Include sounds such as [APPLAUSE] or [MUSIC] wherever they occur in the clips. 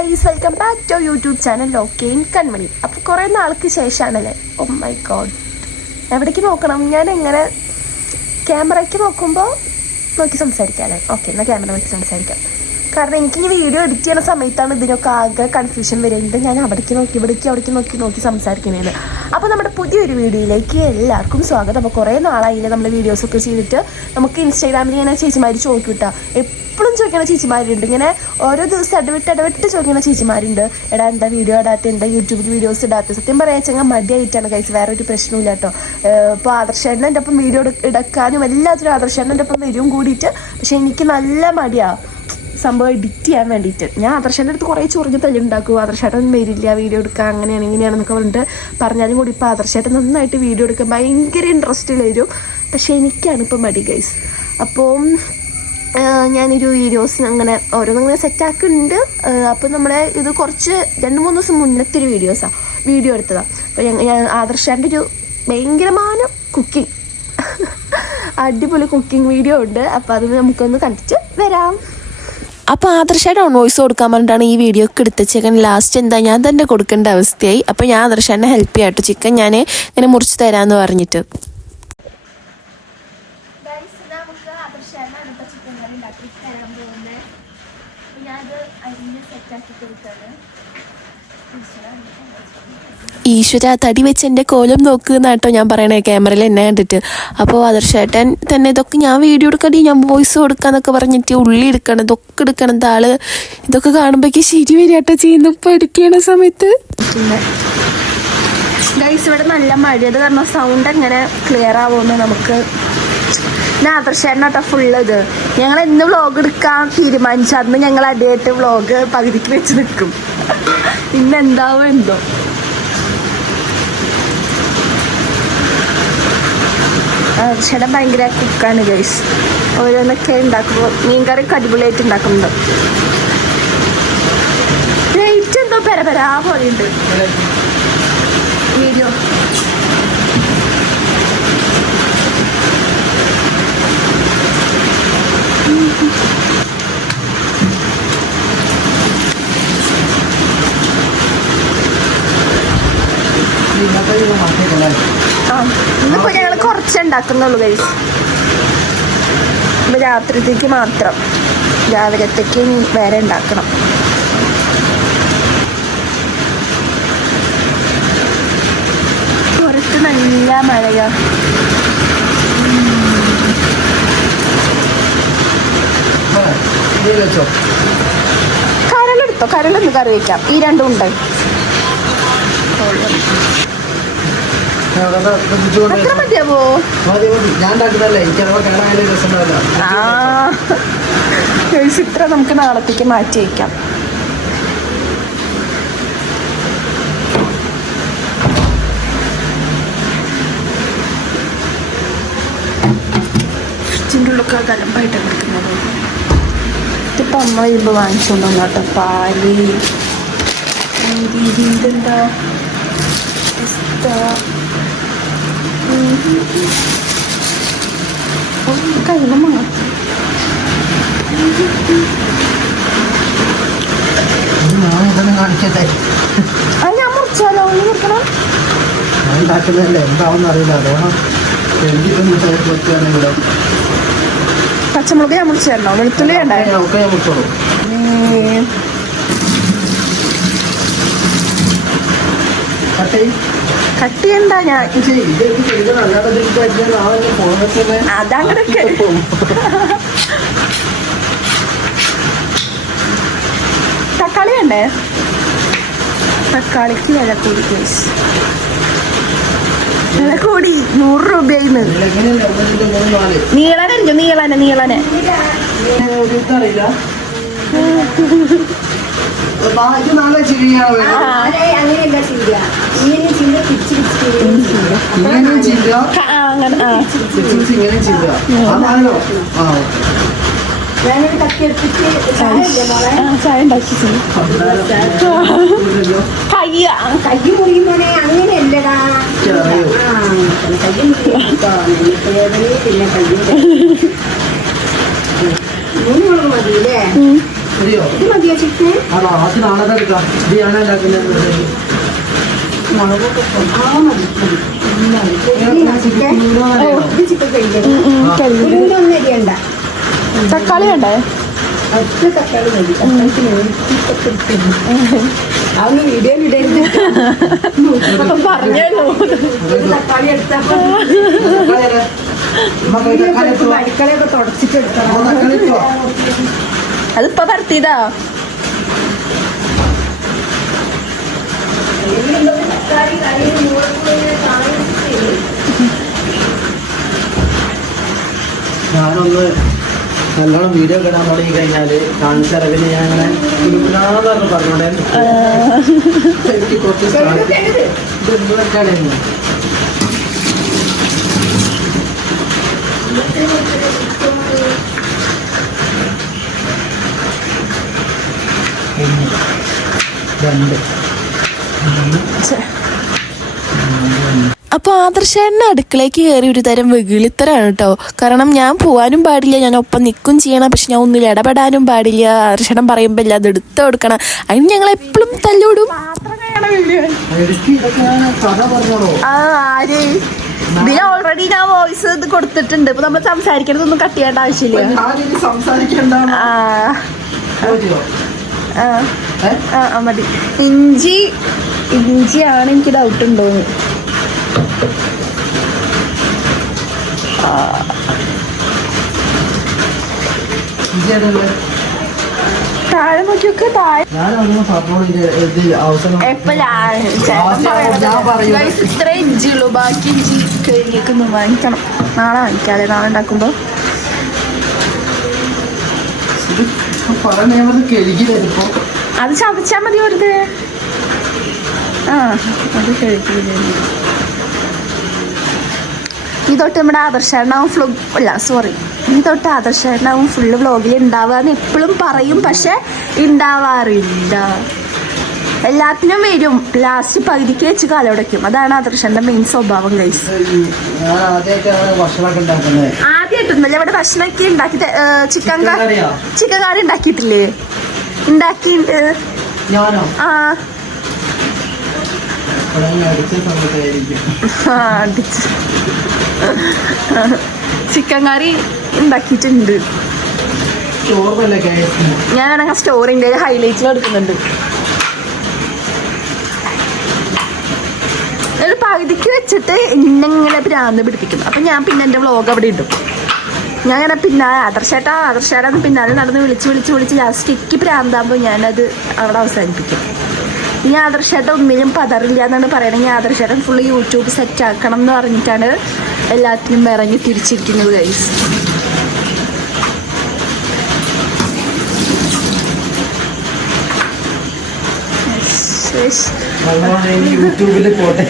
Guys welcome back to YouTube channel ഓക്കെയിൻ Kanmani അപ്പോൾ കുറേ നാൾക്ക് ശേഷമാണല്ലേ? ഓ മൈ ഗോഡ് എവിടേക്ക് നോക്കണം? ഞാൻ എങ്ങനെ ക്യാമറയ്ക്ക് നോക്കുമ്പോൾ നോക്കി സംസാരിക്കാം അല്ലേ? ഓക്കെ എന്നാൽ ക്യാമറ നോക്കി സംസാരിക്കാം. കാരണം എനിക്ക് ഈ വീഡിയോ എഡിറ്റ് ചെയ്യുന്ന സമയത്താണ് ഇതിനൊക്കെ ആകെ കൺഫ്യൂഷൻ വരുന്നത്. ഞാൻ അവിടേക്ക് നോക്കി ഇവിടേക്ക് അവിടേക്ക് നോക്കി നോക്കി സംസാരിക്കുന്നത്. അപ്പോൾ നമ്മുടെ പുതിയൊരു വീഡിയോയിലേക്ക് എല്ലാവർക്കും സ്വാഗതം. അപ്പോൾ കുറേ നാളായില്ല നമ്മൾ വീഡിയോസൊക്കെ ചെയ്തിട്ട്. നമുക്ക് ഇൻസ്റ്റാഗ്രാമിൽ ഇങ്ങനെ ചേച്ചിമാർ ചോദിക്കൂട്ടാ എപ്പോഴും ചോദിക്കുന്ന ചേച്ചിമാരുണ്ട്. ഇങ്ങനെ ഓരോ ദിവസം ഇടവിട്ട് ഇടവിട്ട് ചോദിക്കുന്ന ചേച്ചിമാരുണ്ട്. എടാ എന്താ വീഡിയോ ഇടാത്ത? എന്താ യൂട്യൂബിൽ വീഡിയോസ് ഇടാത്ത? സത്യം പറയാ ചെങ്ങ മടിയായിട്ടാണ് കൈസ് വേറെ ഒരു പ്രശ്നമില്ല കേട്ടോ ഇപ്പോൾ ആദർശേട്ടൻ എന്റെ ഒപ്പം വീഡിയോ എടുക്കാനും എല്ലാത്തിനും ആദർശേട്ടൻ എന്റെ ഒപ്പം വരും കൂടിയിട്ട്. പക്ഷേ എനിക്ക് നല്ല മടിയാ. സംഭവം എഡിറ്റ് ചെയ്യാൻ വേണ്ടിയിട്ട്. ഞാൻ ആദർശേന്റെ അടുത്ത് കുറേ ചൊറിഞ്ഞ് തല്ലുണ്ടാക്കും. ആദർശേട്ടൻ വരില്ല വീഡിയോ എടുക്കുക അങ്ങനെയാണ് ഇങ്ങനെയാണെന്നൊക്കെ പറഞ്ഞിട്ട് പറഞ്ഞാലും കൂടി ഇപ്പോൾ ആദർശേട്ടൻ നന്നായിട്ട് വീഡിയോ എടുക്കാൻ ഭയങ്കര ഇൻട്രസ്റ്റ് വരും. പക്ഷേ എനിക്കാണ് ഇപ്പോൾ മടി ഗൈസ് അപ്പോൾ ഞാനൊരു വീഡിയോസിന് അങ്ങനെ ഓരോന്നിങ്ങനെ സെറ്റാക്കുന്നുണ്ട് അപ്പോൾ നമ്മളെ ഇത് കുറച്ച് രണ്ട് മൂന്ന് ദിവസം മുന്നത്തെ ഒരു വീഡിയോസാണ് വീഡിയോ എടുത്തതാണ് അപ്പോൾ ഞാൻ ആദർശാന്റെ ഒരു ഭയങ്കരമായ കുക്കിംഗ് [LAUGHS] അടിപൊളി കുക്കിംഗ് വീഡിയോ ഉണ്ട്. അപ്പോൾ അത് നമുക്കൊന്ന് കണ്ടിട്ട് വരാം. അപ്പോൾ ആദർശയുടെ വോയിസ് കൊടുക്കാൻ പറഞ്ഞിട്ടാണ് ഈ വീഡിയോ ഒക്കെ എടുത്തച്ചേക്കാൻ ലാസ്റ്റ് എന്താ ഞാൻ തന്നെ കൊടുക്കേണ്ട അവസ്ഥയായി. അപ്പോൾ ഞാൻ ആദർശനെ ഹെൽപ്പ് ചെയ്യാട്ടോ. ചിക്കൻ ഞാൻ ഇങ്ങനെ മുറിച്ച് തരാമെന്ന് പറഞ്ഞിട്ട്. ചിക്കൻ ഞാനത് അരിഞ്ഞ് സെറ്റാക്കി കൊടുക്കാണ് ഈശ്വര തടി വെച്ച് എന്റെ കോലം നോക്കുന്നാട്ടോ ഞാൻ പറയണേ ക്യാമറയിൽ എന്നെ കണ്ടിട്ട്. അപ്പോൾ ആദർശേട്ടൻ തന്നെ ഇതൊക്കെ ഞാൻ വീഡിയോ എടുക്കണ്ടി ഞാൻ വോയിസ് കൊടുക്കാന്നൊക്കെ പറഞ്ഞിട്ട് ഉള്ളി എടുക്കണം ഇതൊക്കെ എടുക്കണം ആൾ ഇതൊക്കെ കാണുമ്പോഴേക്ക് ശരി വരികട്ടോ ചെയ്യുന്നു. ഇപ്പോൾ എടുക്കണ സമയത്ത്. ഇവിടെ നല്ല മഴയത് കാരണം സൗണ്ട് എങ്ങനെ ക്ലിയർ ആവുമെന്ന് നമുക്ക് ഞാൻ ആദർശേട്ടനാട്ടോ ഫുള്ള് ഇത്. ഞങ്ങൾ എന്ന് വ്ളോഗ് എടുക്കാൻ തീരുമാനിച്ചു. അന്ന് ഞങ്ങൾ അടിയായിട്ട് വ്ളോഗ് പകുതിക്ക് വെച്ച് നിൽക്കും. ഇന്ന് എന്താവും എന്തോ ചേട്ടൻ ഭയങ്കര കുക്കാണ് ഗൈസ് ഓരോന്നൊക്കെ ഉണ്ടാക്കുമ്പോൾ മീൻകറി അടിപൊളിയായിട്ട് ഉണ്ടാക്കുന്നുണ്ട്. റേറ്റ് എന്തോ പെരപരാ പോലെയുണ്ട്. വീഡിയോ ഇന്നിപ്പോ ഞങ്ങൾ കുറച്ച് ഉണ്ടാക്കുന്നുള്ളൂ ഗൈസ് ഇപ്പൊ രാത്രിത്തേക്ക് മാത്രം. രാവിലത്തേക്ക് വേറെ ഉണ്ടാക്കണം. പുറത്ത് നല്ല മഴയാ. കരലെടുത്തോ കരലൊന്ന് കറി വയ്ക്കാം ഈ രണ്ടും ഉണ്ട്? ഇത്ര നമുക്ക് നാളത്തേക്ക് മാറ്റി വയ്ക്കാം. ഫ്രിഡ്ജിന്റെ ഉള്ളൊക്കെ കലമ്പായിട്ട് കിടക്കുന്നത്. ഇതിപ്പോൾ അമ്മ ഇപ്പൊ വാങ്ങിച്ചോണ്ടോ കേട്ടോ പാൽ. ഇത് ഇത് ഇതെന്താ no, ഉം. ഓ, കയ്യിലും മാത്രം ഞാൻ ഇതൊന്നും കാണിക്കട്ടെ അത് ഞാൻ മുറിച്ചാലോ നീ മുറിക്കണം ഞാൻ ഉണ്ടാക്കുന്നതല്ലേ എന്താണെന്ന് അറിയില്ല അതോണം എനിക്കിതൊന്നും വെക്കുകയാണെങ്കിലോ പച്ചമുളക് ഞാൻ മുറിച്ചു തരണോ വെളുത്തുള്ളി ഉണ്ടായിരുന്നു ഒക്കെ ഞാൻ വിട്ടോളൂ കട്ടേ? ചെയ്യണ്ട ഞാൻ? അതങ്ങനൊക്കെ. തക്കാളി ഉണ്ടേ തക്കാളിക്ക് വില കൂടി പ്ലീസ് വില കൂടി നൂറ് രൂപയായിന്ന്. നീളനെ നീളനെ നീളനെ. [LAUGHS] ഒരു നല്ല ചിരിയാണ് ഇങ്ങനെ ചെയ്യുക ഇങ്ങനെ ക- ചെയ്യുക അതാണോ. ആ ഞാനൊരു കത്തി എടുത്തിട്ട് ചായ ഉണ്ടാക്കി കയ്യ. കൈ മുറിയുമ്പോനെ അങ്ങനെയല്ലടാ കൈ മുറിയോ നിനക്ക് വേദന പിന്നെ കയ്യും മൂന്ന് മുളക് മതി അല്ലേ ശരിയോ ഇത് മതിയോ ചിക്കൻ? ആണോ? അത് നാളെ എടുക്കാം. ഇത് ഞാൻ ഉണ്ടാക്കുന്നത് മുളകൊക്കെ ഇട്ടോ? ആ മതി മതി. ഇല്ല, ചിക്കൻ ഓ ഇത് ചിക്കൻ കഴിക്കണം ഉരുവിനൊന്നും തക്കാളി വേണ്ടേ? ഒറ്റ തക്കാളി മതി. അതൊന്ന് പറഞ്ഞല്ലോ തക്കാളി എടുത്തപ്പോ അടുക്കളയൊക്കെ തുടച്ചിട്ട് എടുക്കണം അതിപ്പോ പരത്തിയതാ ഞാനൊന്ന് നല്ലോണം വീഡിയോ കിടാൻ തുടങ്ങി കഴിഞ്ഞാൽ കാണിച്ച അറിവിന് ഞാൻ അങ്ങനെ കുടുംബനാഥെന്ന് പറഞ്ഞോണ്ടേ എനിക്ക് കുറച്ച് സാധിക്കും ഇത് എന്തൊക്കെയാണ് ഇന്ന്? ഒന്ന്, രണ്ട്. അപ്പോൾ ആദർശേട്ടന്റെ അടുക്കളയ്ക്ക് കയറി ഒരു തരം വെകിളിത്തരാണ് കേട്ടോ കാരണം ഞാൻ പോകാനും പാടില്ല ഞാൻ ഒപ്പം നിൽക്കും ചെയ്യണം പക്ഷെ ഞാൻ ഒന്നിൽ ഇടപെടാനും പാടില്ല. ആദർശേട്ടൻ പറയുമ്പോൾ ഇല്ല അത് എടുത്തു കൊടുക്കണം. അതിന് ഞങ്ങൾ എപ്പോഴും തല്ലൂടും. എനിക്ക് ഇതൊക്കെ ഞാൻ കഥ പറഞ്ഞോളൂ. ആ ആര്? ഇതിന് ഓൾറെഡി ഞാൻ വോയിസ് ഇത് കൊടുത്തിട്ടുണ്ട്. ഇപ്പൊ നമ്മൾ സംസാരിക്കണതൊന്നും കട്ട് ചെയ്യേണ്ട ആവശ്യമില്ല. ആ. മതി. ഇഞ്ചി ഇഞ്ചിയാണ് എനിക്ക് ഡൗട്ട് ഉണ്ടോന്ന്. ഇതേതല്ലേ? താഴെ നോക്കിയൊക്കെ താഴെ. ഇത്ര ഇഞ്ചി ഉള്ളൂ ബാക്കി ഇഞ്ചി കഴിഞ്ഞേക്കൊന്ന് വാങ്ങിക്കണം. നാളെ വാങ്ങിക്കാതെ നാളെ ഉണ്ടാക്കുമ്പോ. ഇത് അത് ചതച്ചാ മതി വെറുതെ. ആ അത് ഈ തൊട്ട് നമ്മുടെ ആദർശാവും ഫ്ലോ അല്ല സോറി ഈ തൊട്ട് ആദർശാവും ഫുള്ള് വ്ലോഗിൽ ഉണ്ടാവാന്ന് എപ്പോഴും പറയും പക്ഷെ ഉണ്ടാവാറില്ല എല്ലാത്തിനും വരും. ലാസ്റ്റ് പകുതിക്ക് വെച്ച് കാലോടയ്ക്കും അതാണ് ആദർശന്റെ മെയിൻ സ്വഭാവം ഞാൻ ആദ്യമായിട്ടൊന്നല്ല ഇവിടെ ഭക്ഷണമൊക്കെ ഉണ്ടാക്കി ചിക്കൻ ചിക്കൻ കറി ഉണ്ടാക്കിയിട്ടില്ലേ? ഉണ്ടാക്കിയിട്ടുണ്ട് ആ. ചിക്കൻ കറി ഉണ്ടാക്കിയിട്ടുണ്ട്. ഞാനാണെങ്കിൽ സ്റ്റോറിന്റെ ഹൈലൈറ്റിൽ എടുക്കുന്നുണ്ട്. ഒരു പകുതിക്ക് വെച്ചിട്ട് എന്നെങ്ങനെ ഭ്രാന്ത് പിടിപ്പിക്കും അപ്പം ഞാൻ പിന്നെ എന്റെ വ്ളോഗ് അവിടെ ഇടും. ഞാൻ അങ്ങനെ പിന്നെ ആദർശേട്ടാ ആദർശേട്ടാന്ന് പിന്നാലെ നടന്ന് വിളിച്ച് വിളിച്ച് വിളിച്ച് ലാസ്റ്റ് എനിക്ക് പ്രാന്താകുമ്പോൾ ഞാനത് അവിടെ അവസാനിപ്പിക്കും. ഇനി ആദർശേട്ടൻ ഒന്നിനും പതറില്ല എന്നാണ് പറയണെങ്കിൽ ആദർശേട്ടൻ ഫുള്ള് യൂട്യൂബ് സെറ്റ് ആക്കണം എന്ന് പറഞ്ഞിട്ടാണ് എല്ലാത്തിനും ഇറങ്ങി തിരിച്ചിരിക്കുന്നത് ഗൈസ് യൂട്യൂബിൽ പോട്ടെ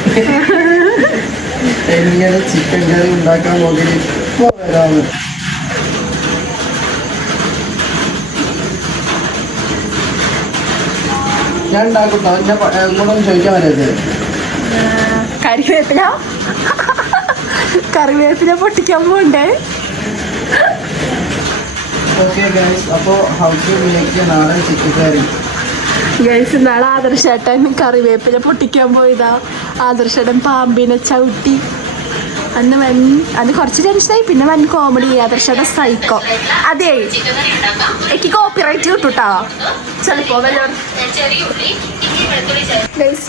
ചിക്കൻ കറി ഉണ്ടാക്കാൻ നോക്കി ഇപ്പൊ വരാന്ന് ഞാൻ ഉണ്ടാക്കട്ടോ എന്നെ പ- ചോദിക്കാൻ വരരുത്. കറിവേപ്പില. കറിവേപ്പില പൊട്ടിക്കാൻ പോണ്ടേ ഓക്കെ ഗൈസ് അപ്പോൾ ഹൗസ് വിലക്കിയ നാടൻ ചിക്കൻ ഗൈസ് നാളെ ആദർശേട്ടൻ കറിവേപ്പില പൊട്ടിക്കാൻ പോയതാ. ആദർശേട്ടൻ പാമ്പിനെ ചവിട്ടി. അന്ന് വൻ അന്ന് കുറച്ച് ടെൻഷനായി പിന്നെ വൻ കോമഡി ആദർശേട്ടൻ സൈക്കോ അതെ. എനിക്ക് കോപ്പിറൈറ്റ് കിട്ടൂട്ടോ. ചിലപ്പോ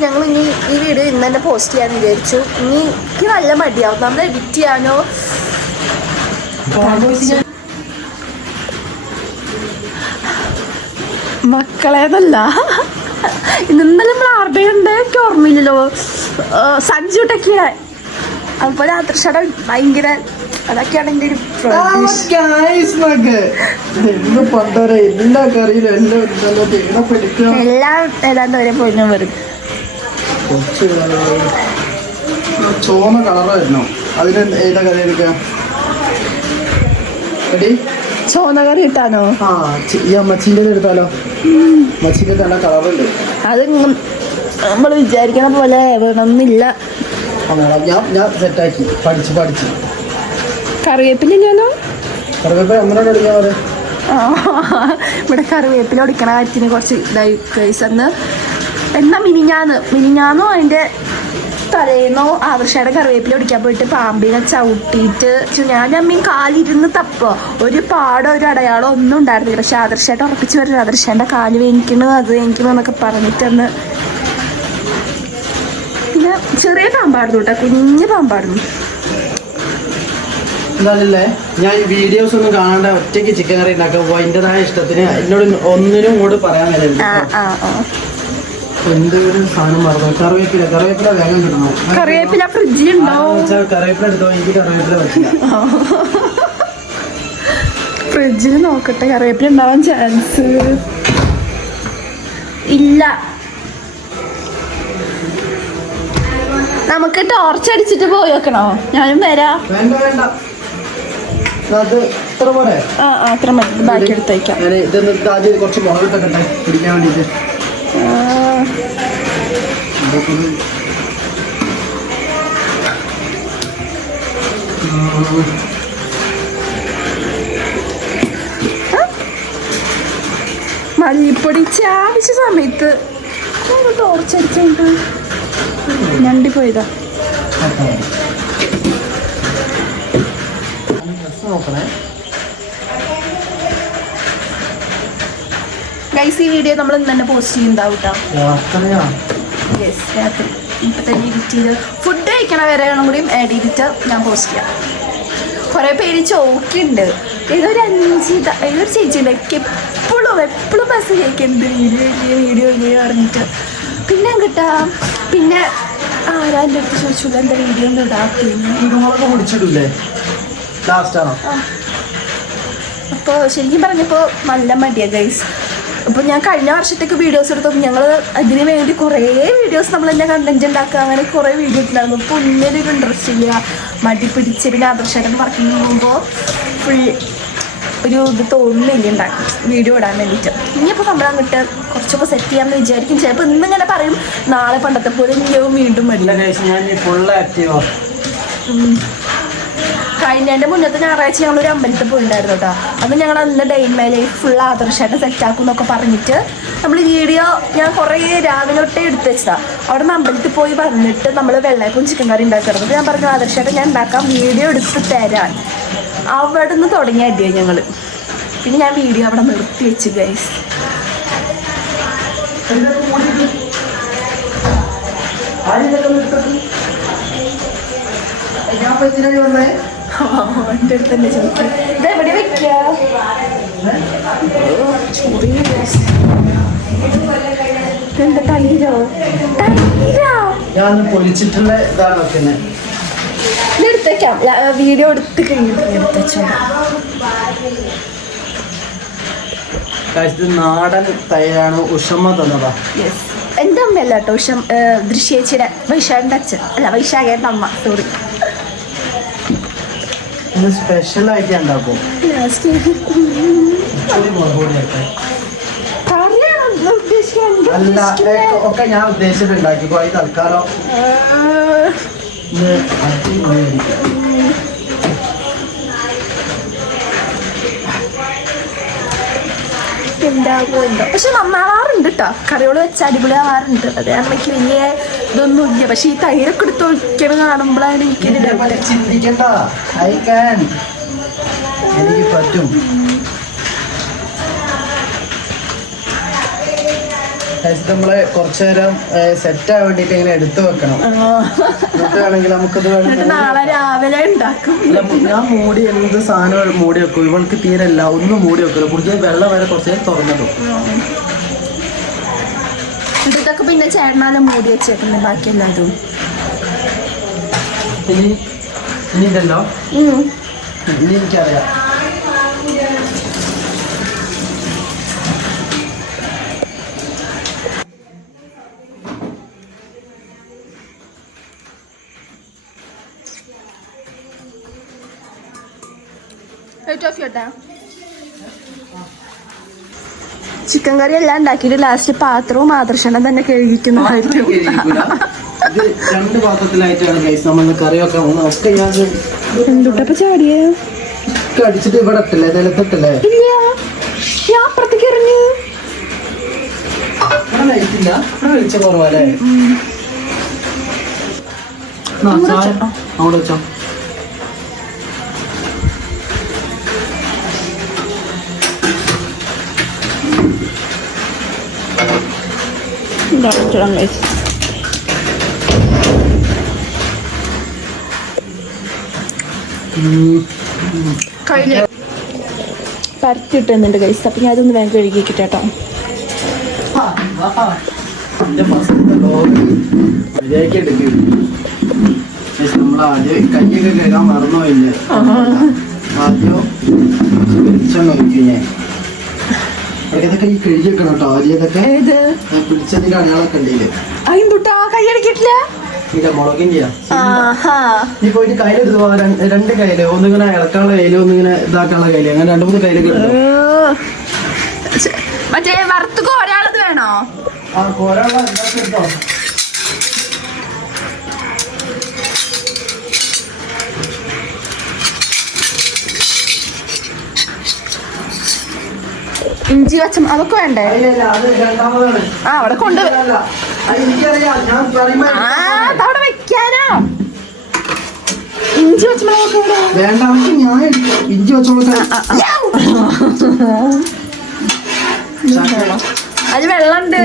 ഞങ്ങൾ ഇനി ഈ വീഡിയോ ഇന്ന് തന്നെ പോസ്റ്റ് ചെയ്യാൻ വിചാരിച്ചു. ഇനി എനിക്ക് നല്ല മടിയാവും. നമ്മൾ എഡിറ്റ് ചെയ്യാനോ? മക്കളേതല്ല. ഇന്നലെ നമ്മൾ ആരുടെ ഉണ്ട് ഓർമ്മയില്ലല്ലോ. സഞ്ജു ടെക്കിയുടെ അപ്പോൾ രാത്രിഷടൻ ഭയങ്കര അതൊക്കെയാണ് എന്റെ ഒരു എല്ലാ ഏതാണ്ട് വരെ പോയി വരും ചുവന്ന കളറായിരുന്നു. അതിന് ഏതാ കറി എടുക്കാം? എടി? ചോന്ന കറി ഇട്ടാനോ? ആ ചി- ഈ അമ്മച്ചിന്റെ എടുത്താലോ? അമ്മച്ചിന്റെ നല്ല കളറുണ്ട്. അത് നമ്മൾ വിചാരിക്കണ പോലെ വേണമെന്നില്ല. ഞാൻ ഞാൻ സെറ്റാക്കി. പഠിച്ച് പഠിച്ച്. കറിവേപ്പില കറിവേപ്പ് എങ്ങനെ എടുക്കാൻ പോലെ ആ, ഇവിടെ കറിവേപ്പില ഒടിക്കണ കാര്യത്തിന് കുറച്ച് ഇതായി. കേസ് അന്ന് എന്നാ മിനിഞ്ഞാന്ന്? മിനിഞ്ഞാന്നോ അതിന്റെ തലേന്നോ ആദർശയുടെ കറിവേപ്പില ഒടിക്കാൻ പോയിട്ട് പാമ്പിനെ ചവിട്ടിയിട്ട് ഞാൻ അമ്മീൻ കാലിരുന്ന് തപ്പോ ഒരു പാടോ ഒരു അടയാളോ ഒന്നും ഉണ്ടായിരുന്നില്ല. പക്ഷെ ആദർശമായിട്ട് ഉറപ്പിച്ച് വരുന്നത് ആദർശന്റെ കാൽ വേനിക്കണു അത് വേനിക്കണു എന്നൊക്കെ പറഞ്ഞിട്ടന്ന് പിന്നെ ചെറിയ പാമ്പായിരുന്നു കേട്ടോ കുഞ്ഞു പാമ്പായിരുന്നു. എന്താണല്ലേ? ഞാൻ വീഡിയോസ് ഒന്നും കാണാണ്ട് ഒറ്റയ്ക്ക് ചിക്കൻ കറി ഉണ്ടാക്കാൻ പോകും അതിന്റെതായ ഇഷ്ടത്തിന് എന്നോട് ഒന്നിനും കൂടെ പറയാൻ കഴിയില്ല എന്തെങ്കിലും സാധനം മറന്നു. കറിവേപ്പില കറിവേപ്പില വേഗം കിട്ടണം. കറിവേപ്പില ഫ്രിഡ്ജിലുണ്ടോ കറിവേപ്പില എടുത്തോ? എനിക്ക് കറിവേപ്പില പറ്റില്ല. ഫ്രിഡ്ജിൽ നോക്കട്ടെ കറിവേപ്പില ഉണ്ടാവാൻ ചാൻസ് ഇല്ല. നമുക്ക് ടോർച്ച് അടിച്ചിട്ട് പോയി വെക്കണോ ഞാനും വരാം ആ ആ അത്ര മതി ബാക്കി എടുത്തേക്കാം മല്ലിപ്പൊടി ചാവിച്ച സമയത്ത് ടോർച്ച് അടിച്ചോണ്ട് ഞണ്ടി പോയതാ ഓക്കെ. ഡ്രസ്സ് ഗൈസ് ഈ വീഡിയോ നമ്മൾ ഇന്ന് തന്നെ പോസ്റ്റ് ചെയ്യുന്നുണ്ടാവും കേട്ടോ യെസ് രാത്രി. ഇപ്പം തന്നെ എഡിറ്റ് ചെയ്ത് ഫുഡ് കഴിക്കണ വരെയാണും കൂടിയും ആഡ് ചെയ്തിട്ട് ഞാൻ പോസ്റ്റ് ചെയ്യാം. കുറേ പേര് ചോക്കുണ്ട് ഏതൊരു അഞ്ച് ഏതൊരു ചേച്ചി എനിക്ക് എപ്പോഴും എപ്പോഴും മെസ്സേജ് അയക്കുന്നുണ്ട്. വീഡിയോ വീഡിയോ വീഡിയോ പറഞ്ഞിട്ട്. പിന്നെ കിട്ടാം പിന്നെ ആരാ എന്റെ അടുത്ത് ചോദിച്ചില്ല എന്റെ വീഡിയോ ഒന്നും ഇടാക്കുന്നു കുരുമുളക് പൊടിച്ചിടൂലേ ലാസ്റ്റാണോ അപ്പോൾ ശരിക്കും പറഞ്ഞപ്പോൾ നല്ല മടിയാ ഗൈസ് അപ്പോൾ ഞാൻ കഴിഞ്ഞ വർഷത്തേക്ക് വീഡിയോസ് എടുത്തപ്പോൾ ഞങ്ങൾ അതിന് വേണ്ടി കുറേ വീഡിയോസ് നമ്മൾ തന്നെ കണ്ടന്റ് ഉണ്ടാക്കുക. അങ്ങനെ കുറേ വീഡിയോ ഉണ്ടായിരുന്നു അപ്പോൾ ഒന്നിനൊരു ഇൻട്രസ്റ്റ് ഇല്ല. മടി പിടിച്ച് പിന്നെ ആദർശമായിട്ട് വർക്കിംഗ് പോകുമ്പോൾ ഫുൾ ഒരു ഇത് തോന്നുന്നില്ല ഉണ്ടാക്കും വീഡിയോ ഇടാൻ വേണ്ടിയിട്ട് ഇനിയിപ്പോൾ നമ്മൾ അങ്ങോട്ട് കുറച്ചൊക്കെ സെറ്റ് ചെയ്യാമെന്ന് വിചാരിക്കും. ചിലപ്പോൾ ഇന്നിങ്ങനെ പറയും നാളെ പണ്ടത്തെ പോലെ ഇനിയും വീണ്ടും മടി കഴിഞ്ഞതിന്റെ മുന്നത്തെ ഞായറാഴ്ച ഞങ്ങൾ ഒരു അമ്പലത്തിൽ പോയിട്ടുണ്ടായിരുന്നു കേട്ടോ അന്ന് ഞങ്ങൾ അന്ന് ഡെയിൻ മൈ ലൈഫ് ഫുൾ ആദർശമായിട്ട് സെറ്റ് ആക്കും എന്നൊക്കെ പറഞ്ഞിട്ട് നമ്മൾ വീഡിയോ ഞാൻ കുറേ രാവിലെ തൊട്ടേ എടുത്ത് വെച്ചതാ. അവിടെ നിന്ന് അമ്പലത്തിൽ പോയി വന്നിട്ട് നമ്മൾ വെള്ളയപ്പം ചിക്കൻ കറി അപ്പോൾ ഞാൻ പറഞ്ഞു ആദർശമായിട്ട് ഞാൻ ഉണ്ടാക്കാം വീഡിയോ എടുത്ത് തരാൻ. അവിടെ നിന്ന് തുടങ്ങിയ അടിയാണ് ഞങ്ങൾ പിന്നെ ഞാൻ വീഡിയോ അവിടെ നിർത്തി വെച്ചു ഗൈസ് ഞാൻ പറ്റിനായി വന്നേ? എന്റെ അടുത്ത് തന്നെ ചോദിക്കും. ഇതെവിടെ വെക്കുക എന്താ തൈരോ? തൈരോ? ഞാൻ പൊലിച്ചിട്ടുള്ള ഇതാണ് വെക്കുന്നത് ഇത് എടുത്തേക്കാം വീഡിയോ എടുത്ത് കഴിഞ്ഞിട്ട് എടുത്ത് നാടൻ തൈരാണ്. ഉഷമ്മ തന്നതാ. എന്റെ അമ്മയല്ല കേട്ടോ ഉഷം ദൃശ്യേച്ചിയുടെ വൈശാഖിന്റെ അച്ഛൻ. അല്ല വൈശാഖേന്റെ അമ്മ. സോറി ഇത് സ്പെഷ്യൽ ആയിട്ട് ഉണ്ടാക്കും അല്ല ഒക്കെ ഞാൻ ഉദ്ദേശിച്ചിട്ടുണ്ടാക്കി. പോയി തൽക്കാലം ഇത് അടിപൊളിയായിരിക്കും. ഉണ്ടാകുമോ എന്തോ പക്ഷെ നന്നാവാറുണ്ട് കേട്ടോ കറികൾ വെച്ച് അടിപൊളിയാവാറുണ്ട് അത് അമ്മയ്ക്ക് വലിയ ഇതൊന്നും ഇല്ല പക്ഷെ ഈ തൈരൊക്കെ എടുത്ത് ഒഴിക്കണ കാണുമ്പോഴാണ് എനിക്ക് ചിന്തിക്കണ്ട. എനിക്ക് പറ്റും. നമ്മൾ കുറച്ചു നേരം സെറ്റ് ആവാൻ വേണ്ടിട്ട് ഇങ്ങനെ എടുത്തു വെക്കണം. എന്നിട്ട് വേണമെങ്കിൽ നമുക്കത് നാളെ രാവിലെ ഉണ്ടാക്കും. ഞാൻ മൂടി എന്ത് സാധനം മൂടി വെക്കും. ഇവൾക്ക് തീരല്ല ഒന്നും മൂടി വെക്കില്ല. കുറച്ച് വെള്ളം വരെ കുറച്ച് നേരം തുറന്നിടും ഇതൊക്കെ പിന്നെ ചേട്ടനാലും മൂടി വെച്ചേക്കുന്നു ബാക്കി എല്ലാതും. ഇനി ഇനി ഇതല്ലോ. ഇനി എനിക്കറിയാം. ചിക്കൻ കറി എല്ലാം ഉണ്ടാക്കിയിട്ട് ലാസ്റ്റ് പാത്രവും ആദർശനം തന്നെ കഴുകിക്കുന്നതായിരിക്കും. രണ്ട് പാത്രത്തിലായിട്ടാണ് ഗൈസ് നമ്മൾ കറി വെക്കാൻ പോകുന്നത് ഒക്കെ ഞാൻ എന്തുട്ടപ്പ ചാടിയ? അടിച്ചിട്ട് ഇവിടെ ഇട്ടല്ലേ നിലത്തിട്ടല്ലേ ഇല്ല. ഞാൻ അപ്പുറത്തേക്ക് എറിഞ്ഞു വെളിച്ചം കുറവല്ലേ? ആ, ചായ. അവിടെ വെച്ചോ ഉം. പരത്തി ഇട്ടുന്നുണ്ട് കൈസ് അപ്പൊ ഞാൻ അതൊന്ന് വേഗം കഴുകിക്കിട്ടോ കേട്ടോ ആദ്യം കയ്യൊക്കെ കഴുകാൻ മറന്നു പോയില്ലേ ആദ്യം വെളിച്ചെണ്ണ ഒഴിക്കും ഞാൻ ഇതൊക്കെ ഈ കഴുകി കേട്ടോ ആദ്യം ഏത്? പിടിച്ചതിന്റെ അടയാളൊക്കെ ഉണ്ടല്ലേ കൈ അടിക്കിട്ടില്ല ഇല്ല മുളകിന്റെ ആഹാ. നീ പോയിട്ട് കയ്യിലെടുത്ത് രണ്ട് കയ്യിൽ ഒന്നിങ്ങനെ ഇളക്കാനുള്ള കയ്യിൽ ഒന്നിങ്ങനെ ഇതാക്കാനുള്ള കയ്യിൽ അങ്ങനെ രണ്ട് മൂന്ന് കയ്യിലൊക്കെ മറ്റേ വറുത്തുക്കോ ഒരാളത് വേണോ? ആ കോരാള ഇഞ്ചി പച്ചം അതൊക്കെ വേണ്ടേ? ആ അവിടെ കൊണ്ട് അവിടെ വെക്കാനോ? ഇഞ്ചി പച്ചമുളകൊക്കെ വേണ്ട ഞാൻ ഇഞ്ചി വെച്ചോളാം അത് വെള്ളണ്ട്.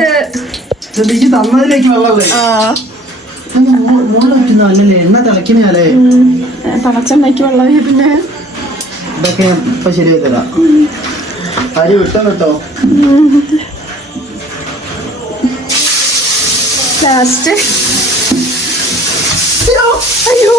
തന്നതിലേക്ക് വെള്ളമല്ലേ? എണ്ണ തിളക്കുന്നല്ലേ പണച്ചെണ്ണയ്ക്ക് വെള്ളം പിന്നെ? ഇതൊക്കെ ഞാൻ ഇപ്പൊ ശരിയായി തരാം. അരി വിട്ടു കേട്ടോ. ലാസ്റ്റ് അയ്യോ അയ്യോ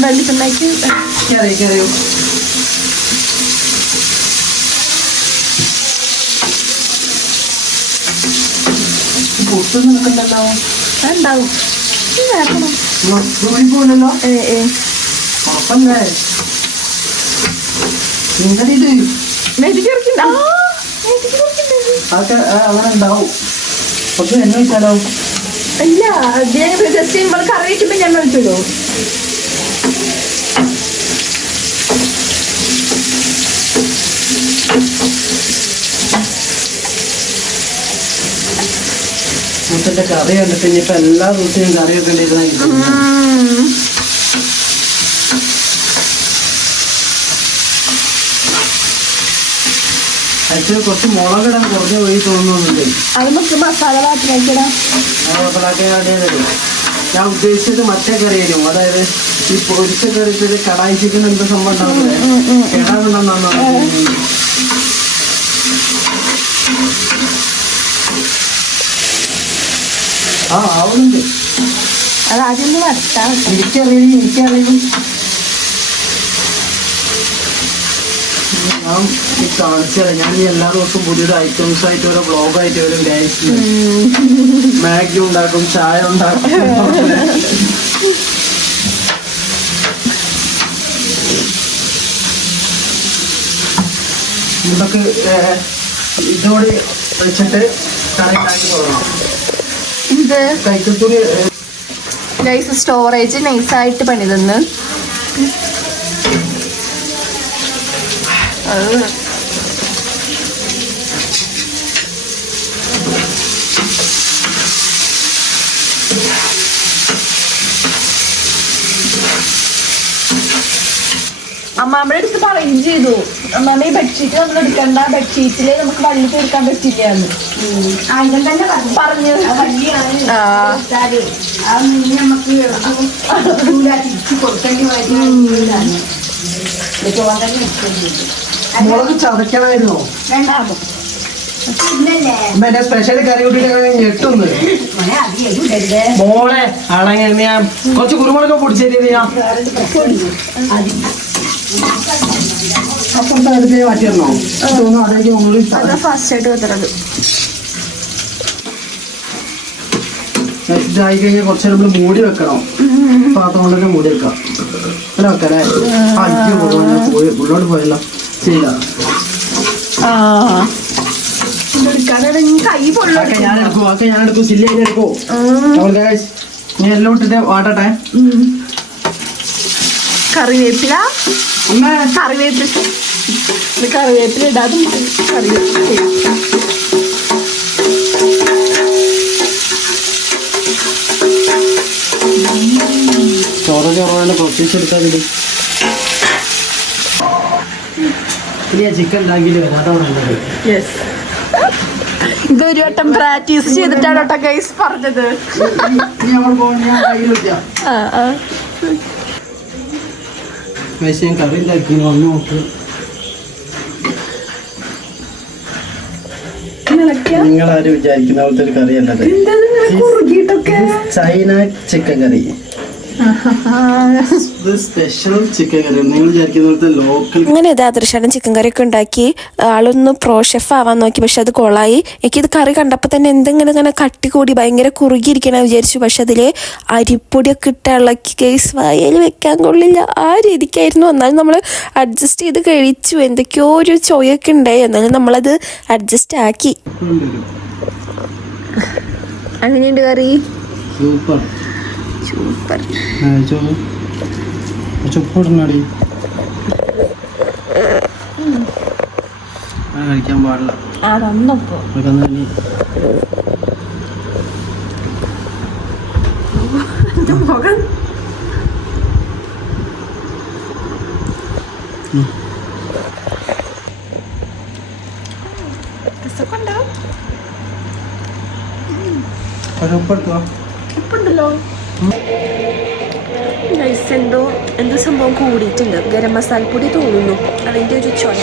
വെളിച്ചെണ്ണയ്ക്ക് കേറി, കേറി. പൊട്ടുന്ന നിൽക്കണ്ടല്ലോ ഉണ്ടാവും പോലല്ലോ ഏ ഏ. ഉറപ്പല്ലേ? കുറയ്ക്കണ്ടേ അതൊക്കെ അങ്ങനെ ഉണ്ടാവും. പക്ഷെ എന്നെ വെച്ചാലോ ഇല്ല ജസ്റ്റ് കറി വയ്ക്കുമ്പോൾ ഞാൻ വെച്ചല്ലോ മുത്തന്റെ കറി കണ്ടിട്ട് ഇനിയിപ്പോ എല്ലാ ദിവസവും കറി വെക്കേണ്ടി ആക്ച്വലി കുറച്ച് മുളകിടാൻ കുറഞ്ഞു പോയി തോന്നുന്നുണ്ട്. അത് നമുക്ക് മസാല ഞാൻ ഉദ്ദേശിച്ചത് മറ്റേ കറിയായിരുന്നു. അതായത് ഈ പൊരിച്ച കറിച്ചത് കടായി ചിക്കൻ എന്ത് സംഭവം ഉണ്ടാവില്ലേ കേടാകുണ്ടെന്നാണ് ആ ആവുന്നുണ്ട്. അത് ആദ്യം ഒന്ന് വരട്ടാ എനിക്കറിയും എനിക്കറിയും ഞാൻ ഈ ഞാൻ എല്ലാ ദിവസവും പുതിയൊരു ഐറ്റംസ് ആയിട്ട് വരും ബ്ലോഗ് ആയിട്ട് വരും ഡാൻസ് മാഗി ഉണ്ടാക്കും ചായ ഉണ്ടാക്കും. നമുക്ക് ഇതോടെ വെച്ചിട്ട് കറി ഉണ്ടാക്കി തുടങ്ങാം ഇത് കൈക്കത്തൂര് നൈസ് സ്റ്റോറേജ് നൈസായിട്ട് പണി തന്ന് അത് അമ്മാമ്മയുടെ അടുത്ത് പറയുകയും ചെയ്തു. അമ്മാമ്മ ഈ ബെഡ്ഷീറ്റ് നമ്മൾ എടുക്കണ്ട ബെഡ്ഷീറ്റിൽ നമുക്ക് വള്ളി തീർക്കാൻ പറ്റില്ല എന്ന് ആയിരം തന്നെ പറഞ്ഞു. നമുക്ക് തിരിച്ച് കൊടുക്കേണ്ടി. മുളക് സ്പെഷ്യൽ കറി ഞെട്ടുന്നു. മോളെ അടങ്ങ ഞാൻ കുറച്ച് കുരുമുളക് പൊടിച്ചേരി ഞാൻ മാറ്റിയിരുന്നോ തോന്നുന്നു അതാ ഫസ്റ്റ് ആയിട്ട് വെത്തണത് ഇതായി കഴിഞ്ഞാൽ കുറച്ച് നമ്മൾ മൂടി വെക്കണം. പാത്രം കൊണ്ടൊക്കെ മൂടി വെക്കാം. അല്ല വെക്കല്ലേ? അയ്യോ പോയി. ഉള്ളോട്ട് പോയല്ലോ. ചെയ്ത ആ. കൈ പൊള്ളു ഞാൻ എടുക്കും ഞാൻ എടുക്കും സില്ലി എടുക്കോ ഞാൻ എല്ലാം ഇട്ടിട്ട് വാട്ടട്ടെ? കറിവേപ്പില. കറിവേപ്പില. കറിവേപ്പില ഇടാതെ കറിവേപ്പില ചോറ് ഇനി ചിക്കൻ യെസ് ഇത് ഒരു വട്ടം പ്രാക്ടീസ് ചെയ്തിട്ടാണ് കേട്ടോ ഗൈസ് പറഞ്ഞത് ഇനി നമ്മൾ പോകണം ഞാൻ കയ്യിൽ വെക്കാം ആ ആ പക്ഷേ ഞാൻ കറി ഉണ്ടാക്കി വന്ന് നോക്ക്. നിങ്ങളാരും വിചാരിക്കുന്ന പോലത്തെ ഒരു കറിയല്ലത് China chicken curry. Special chicken curry. നിങ്ങൾ വിചാരിക്കുന്ന പോലത്തെ ലോക്കൽ അങ്ങനെ ഇത് ആദർശാണ് ചിക്കൻ കറിയൊക്കെ ഉണ്ടാക്കി. ആളൊന്ന് പ്രോ ഷെഫ് ആവാൻ നോക്കി പക്ഷെ അത് കൊളായി. എനിക്കിത് കറി കണ്ടപ്പോൾ തന്നെ എന്തെങ്കിലും ഇങ്ങനെ കട്ടി കൂടി ഭയങ്കര കുറുകിയിരിക്കണ വിചാരിച്ചു. പക്ഷെ അതിൽ അരിപ്പൊടിയൊക്കെ ഇട്ട് ഇളക്കി കേസ് വായയിൽ വെക്കാൻ കൊള്ളില്ല. ആ രീതിക്കായിരുന്നു. എന്നാലും നമ്മൾ അഡ്ജസ്റ്റ് ചെയ്ത് കഴിച്ചു. എന്തൊക്കെയോ ഒരു ചൊയൊക്കെ ഉണ്ടായി. എന്നാലും നമ്മളത് അഡ്ജസ്റ്റ് ആക്കി. അങ്ങനെയുണ്ട് കറി? സൂപ്പർ. സൂപ്പർ. ചുപ്പിടണടി കഴിക്കാൻ പാടില്ല. ഉപ്പെടുത്തോ ഉപ്പുണ്ടല്ലോ. എന്തോ. സംഭവം കൂടിയിട്ടുണ്ട്? ഗരം മസാലപ്പൊടി തോന്നുന്നു. അതിന്റെ ഒരു ചൊയ